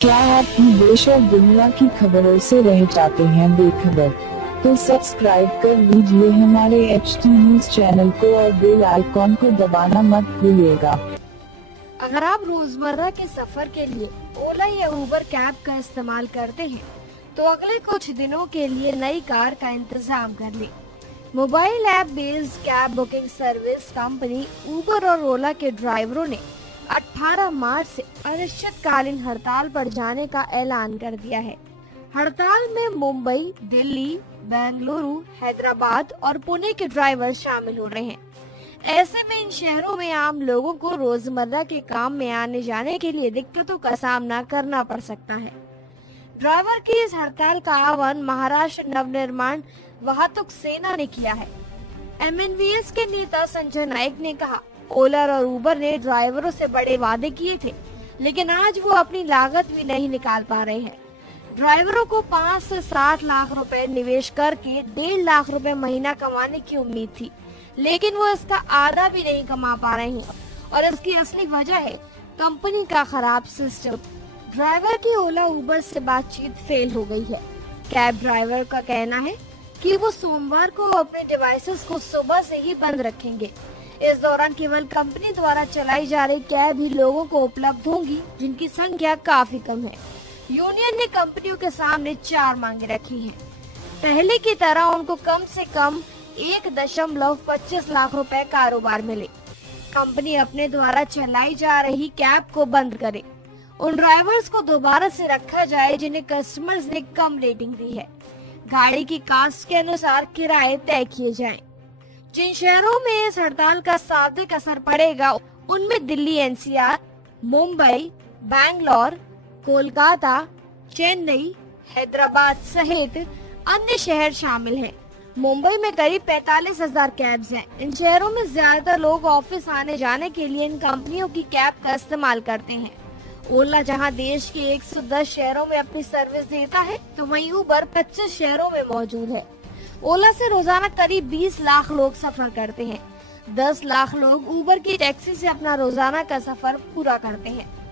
क्या आप भी देश और दुनिया की खबरों से रह जाते हैं बेखबर? तो सब्सक्राइब कर लीजिए हमारे HT न्यूज चैनल को और बेल आइकॉन को दबाना मत भूलिएगा। अगर आप रोजमर्रा के सफर के लिए ओला या उबर कैब का इस्तेमाल करते हैं, तो अगले कुछ दिनों के लिए नई कार का इंतजाम कर लें। Mobile app based cab booking service company Uber और ओला के ड्राइवरों ने 18 मार्च से अनिश्चितकालीन हड़ताल पर जाने का ऐलान कर दिया है। हड़ताल में मुंबई, दिल्ली, बेंगलुरु, हैदराबाद और पुणे के ड्राइवर शामिल हो रहे हैं। ऐसे में इन शहरों में आम लोगों को रोजमर्रा के काम में आने जाने के लिए दिक्कतों का सामना करना पड़ सकता है। ड्राइवर की इस हड़ताल का आह्वान महाराष्ट्र नवनिर्माण वाहतुक सेना ने किया है। MNVS के नेता संजय नाइक ने कहा, ओला और उबर ने ड्राइवरों से बड़े वादे किए थे, लेकिन आज वो अपनी लागत भी नहीं निकाल पा रहे हैं। ड्राइवरों को 5 से 7 लाख रुपए निवेश करके 1.5 लाख रुपए महीना कमाने की उम्मीद थी, लेकिन वो इसका आधा भी नहीं कमा पा रहे हैं और इसकी असली वजह है कंपनी का खराब सिस्टम। ड्राइवर की ओला उबर से बातचीत फेल हो गई है। कैब ड्राइवर का कहना है कि वो सोमवार को अपने डिवाइसेस को सुबह से ही बंद रखेंगे। इस दौरान केवल कंपनी द्वारा चलाई जा रही कैब ही लोगों को उपलब्ध होंगी, जिनकी संख्या काफी कम है। यूनियन ने कंपनियों के सामने 4 मांगे रखी हैं। पहले की तरह उनको कम से कम 1.25 लाख रुपए कारोबार मिले। कंपनी अपने द्वारा चलाई जा रही कैब को बंद करे। उन ड्राइवर्स को दोबारा से रखा जाए जिन्हें कस्टमर्स ने कम रेटिंग दी है। गाड़ी की कास्ट के अनुसार किराए तय किए जाएं। जिन शहरों में इस हड़ताल का सार्थक असर पड़ेगा, उनमें दिल्ली NCR, मुंबई, बैंगलोर, कोलकाता, चेन्नई, हैदराबाद सहित अन्य शहर शामिल हैं। मुंबई में करीब 45,000 कैब्स हैं। इन शहरों में ज्यादातर लोग ऑफिस आने जाने के लिए इन कंपनियों की कैब का इस्तेमाल करते हैं। ओला जहां देश के 110 शहरों में अपनी सर्विस देता है, तो वहीं उबर 25 शहरों में मौजूद है। ओला से रोजाना करीब 20 लाख लोग सफर करते हैं। 10 लाख लोग उबर की टैक्सी से अपना रोजाना का सफर पूरा करते हैं।